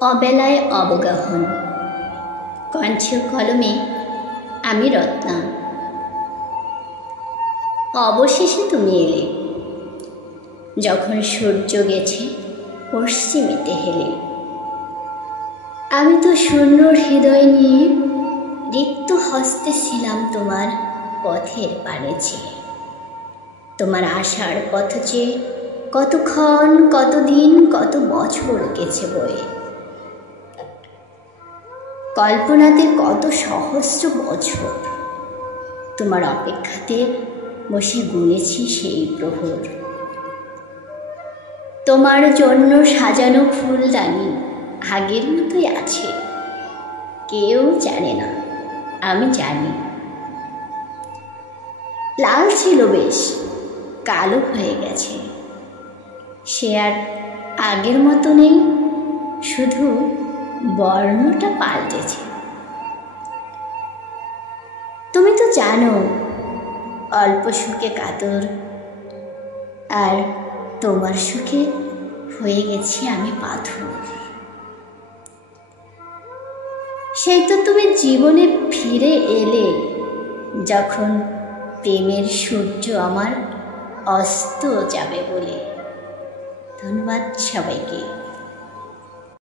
অবেলায় অবগাহন। কণ্ঠে কলমে আমি রত্না। অবশেষে তুমি এলে, যখন সূর্য গেছে পশ্চিমেতে হেলে। আমি তো শূন্য হৃদয় নিয়ে রিক্ত হস্তে ছিলাম তোমার পথের পানে চেয়ে। তোমার আসার পথ চেয়ে কতক্ষণ, কতদিন, কত বছর গেছে বয়ে। কল্পনাতে কত সহস্র বছর তোমার অপেক্ষাতে বসে গুনেছি সেই প্রহর। তোমার জন্য সাজানো ফুলদানি আগের মতোই আছে, কেউ জানে না, আমি জানি। লাল ছিল বেশ, কালো হয়ে গেছে, সে আর আগের মতো নেই, শুধু বর্ণটা পাল্টেছে। তুমি তো জানো অল্প সুখে কাতর, আর তোমার সুখে হয়ে গেছি আমি পাথর। সেই তো তুমি জীবনে ফিরে এলে, যখন প্রেমের সূর্য আমার অস্ত যাবে বলে। ধন্যবাদ সবাইকে।